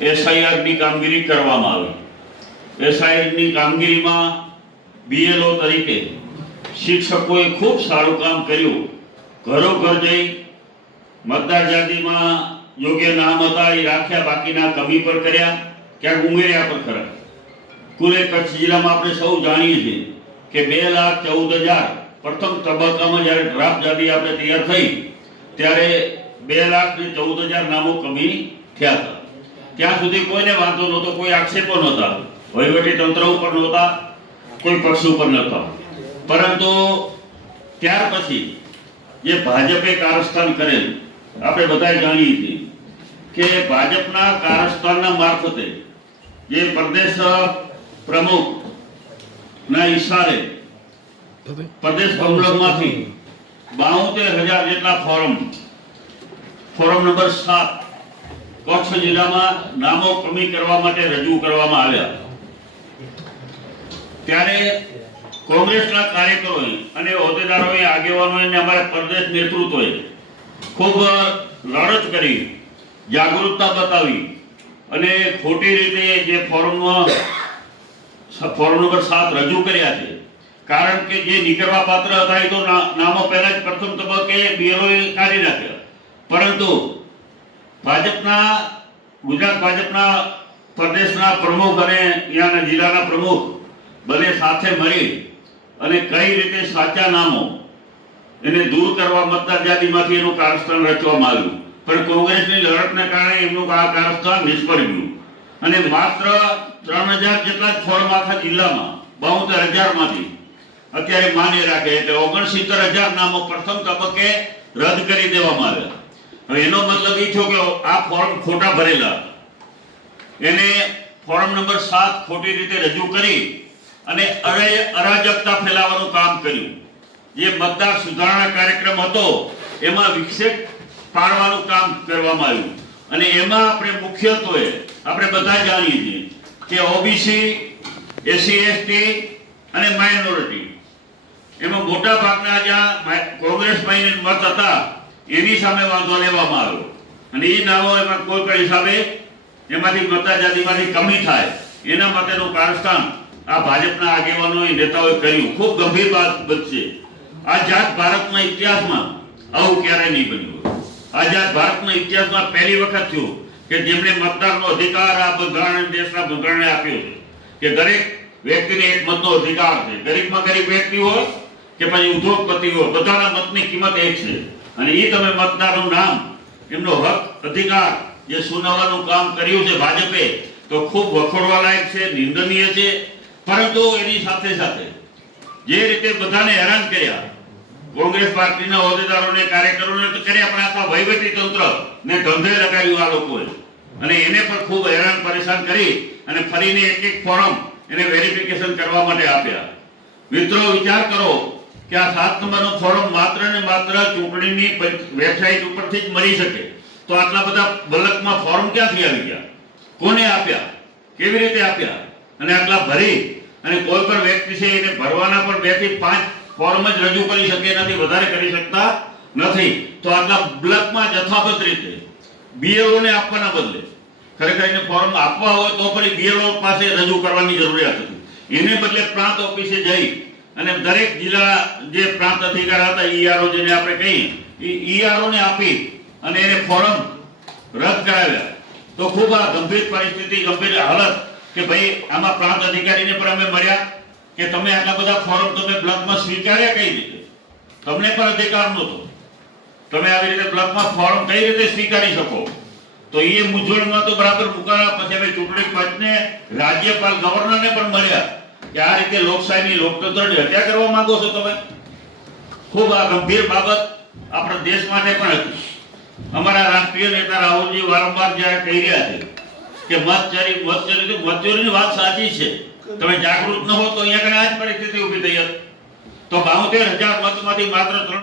SIR ની કામગીરી કરવામાં આવી। એસઆઈઆર ની કામગીરીમાં બીએલઓ તરીકે શિક્ષકોએ ખૂબ સારું કામ કર્યું। ઘરો ઘર જઈ મતદાર યાદીમાં યોગ્ય નામ હતા એ રાખ્યા, બાકીના કમી પર કર્યા, ક્યાંક ઉમેર્યા પર ખરા। કુલે કચ્છ જિલ્લામાં આપણે સૌ જાણીએ છીએ કે 2,14,000 પ્રથમ તબક્કામાં જ્યારે ડ્રાફ્ટ યાદી આપણે તૈયાર થઈ ત્યારે 2,14,000 નામો કમી થયા હતા। ત્યાં સુધી કોઈને વાંધો નહોતો, કોઈ આક્ષેપો નહોતા, વહીવટી તંત્ર ઉપર નહોતા, કોઈ પક્ષ ઉપર નહોતા। પરંતુ ત્યાર પછી જે ભાજપે કારસ્તાન કરેલ આપણે બધા જાણીએ છીએ કે ભાજપના કારસ્તાનના મારફતે જે પ્રદેશ પ્રમુખના ઈશારે પ્રદેશ બંગલોમાંથી 72,000 જેટલા ફોરમ નંબર 7 કચ્છ જિલ્લામાં નામો કમી કરવા માટે રજૂ કરવામાં આવ્યા। ત્યારે કોંગ્રેસના કાર્યકરોએ અને હોદ્દેદારોએ, આગેવાનોએ અને અમારા પ્રદેશ નેતૃત્વએ ખૂબ લડત કરી, જાગૃતતા બતાવી અને ખોટી રીતે જે ફોરમ નંબર 7 રજૂ કર્યા છે। કારણ કે જે નીકળવા પાત્ર હતા એ તો નામો પહેલા જ પ્રથમ તબક્કે બીએલઓએ કાઢી નાખ્યા, પરંતુ ગુજરાત ભાજપના પ્રદેશના પ્રમુખ અને ત્યાંના જિલ્લાના પ્રમુખ બંને સાથે મળી અને કઈ રીતે સાચા નામો એને દૂર કરવા મતદાર યાદીમાંથી એનું કારસ્તાન રચવામાં આવ્યું। પણ કોંગ્રેસની લડતને કારણે એમનું આ કારસ્તાન નિષ્ફળ ગયું અને માત્ર 3,000 જેટલા જ ફોર્મ આખા જિલ્લામાં 72,000 માંથી અત્યારે માન્ય રાખે એટલે 69,000 નામો પ્રથમ તબક્કે રદ કરી દેવામાં આવ્યા। હવે એનો મતલબ એ થયો કે આ ફોર્મ ખોટા ભરેલા, એને ફોર્મ નંબર 7 ખોટી રીતે રજૂ કરી અને અરાજકતા ફેલાવવાનું કામ કર્યું। જે મતદાર સુધારણા કાર્યક્રમ હતો એમાં વિક્ષેપ પાડવાનું કામ કરવામાં આવ્યું અને એમાં આપણે મુખ્યત્વે આપણે બધા જાણીએ છીએ કે ઓબીસી, એસસી, એસટી અને માઇનોરિટી એમાં મોટા ભાગના જ્યાં કોંગ્રેસ મત હતા એની સામે વાંધો લેવામાં આવ્યો અને એ નામો એમાં કોઈ પણ હિસાબે એમાંથી મતદાર યાદીમાંથી કમી થાય એના માટેનું કારસ્તાન આ ભાજપના આગેવાનોએ, નેતાઓએ કર્યું। ખૂબ ગંભીર બાબત છે। આઝાદ ભારતના ઇતિહાસમાં આવું ક્યારેય નહીં બન્યું। આઝાદ ભારતના ઇતિહાસમાં પહેલી વખત થયું કે જેમણે મતદારનો અધિકાર આ બંધારણ, દેશના બંધારણે આપ્યો છે કે દરેક વ્યક્તિને એક મતનો અધિકાર છે। ગરીબમાં ગરીબ વ્યક્તિ હોય કે પછી ઉદ્યોગપતિ હોય, બધાના મતની કિંમત એક છે અને એ તમે મતદારનું નામ, એમનો હક, અધિકાર જે સુનાવવાનું કામ કર્યું છે ભાજપે તો ખૂબ વખોડવા લાયક છે, નિંદનીય છે। પરંતુ એની સાથે સાથે જે રીતે બધાને હેરાન કર્યા, કોંગ્રેસ પાર્ટીના હોદ્દેદારોને, કાર્યકરોને તો કર્યા, પણ આખા વહીવટી તંત્ર ને ધંધે લગાડ્યું આ લોકોએ અને એને પણ ખૂબ હેરાન પરેશાન કરી અને ફરીને એક ફોરમ એને વેરિફિકેશન કરવા માટે આપ્યા। મિત્રો, વિચાર કરો કે આ 7 નંબરનો ફોરમ માત્ર ને માત્ર ચૂંટણીની વેબસાઇટ ઉપરથી જ મળી શકે તો આટલા બધા બલકમાં ફોરમ ક્યાંથી આવી ગયા? કોને આપ્યા? કેવી રીતે આપ્યા? અને આટલા ભરી અને કોઈ પણ વ્યક્તિ છે એને ભરવાના પણ 2 થી 5 ફોર્મ જ રજૂ કરી શકે, એનાથી વધારે કરી શકતા નથી। તો આટલા બ્લોકમાં જથ્થાબદ્ધ રીતે બીએલઓ ને આપવાના બદલે ખરેખર એને ફોર્મ આપવા હોય તો પણ બીએલઓ પાસે રજૂ કરવાની જરૂરિયાત હતી। એને બદલે પ્રાંત ઓફિસે જઈ અને દરેક જિલ્લા જે પ્રાંત અધિકાર હતા, ઈઆરઓ જેને આપણે કહીએ, એ ઈઆરઓ ને આપી અને એને ફોર્મ રદ કરાવ્યા। તો ખૂબ આ ગંભીર પરિસ્થિતિ, ગંભીર હાલત કે ભાઈ આમાં પ્રાંત અધિકારીને પણ અમે મળ્યા કે તમે આટલા બધા ફોરમ તમે બ્લોકમાં સ્વીકાર્યા કઈ રીતે? તમને પણ અધિકાર નહોતો, તમે આવી રીતે બ્લોકમાં ફોરમ કઈ રીતે સ્વીકારી શકો? તો એ મૂંઝવણમાં તો બરાબર મુકાયા। પછી અમે ચૂંટણી પંચને, રાજ્યપાલ, ગવર્નરને પણ મળ્યા કે આ રીતે લોકશાહીની, લોકતંત્રની હત્યા કરવા માંગો છો તમે? ખૂબ આ ગંભીર બાબત આપણા દેશ માટે પણ હતી। અમારા રાષ્ટ્રીય નેતા રાહુલજી વારંવાર જ્યારે કહી રહ્યા છે કે મતચોરીની વાત સાચી છે, તમે જાગૃત ન હો તો અહીંયા આગળ આ જ પરિસ્થિતિ ઊભી થઈ હતી। તો 72,000 મતમાંથી માત્ર 3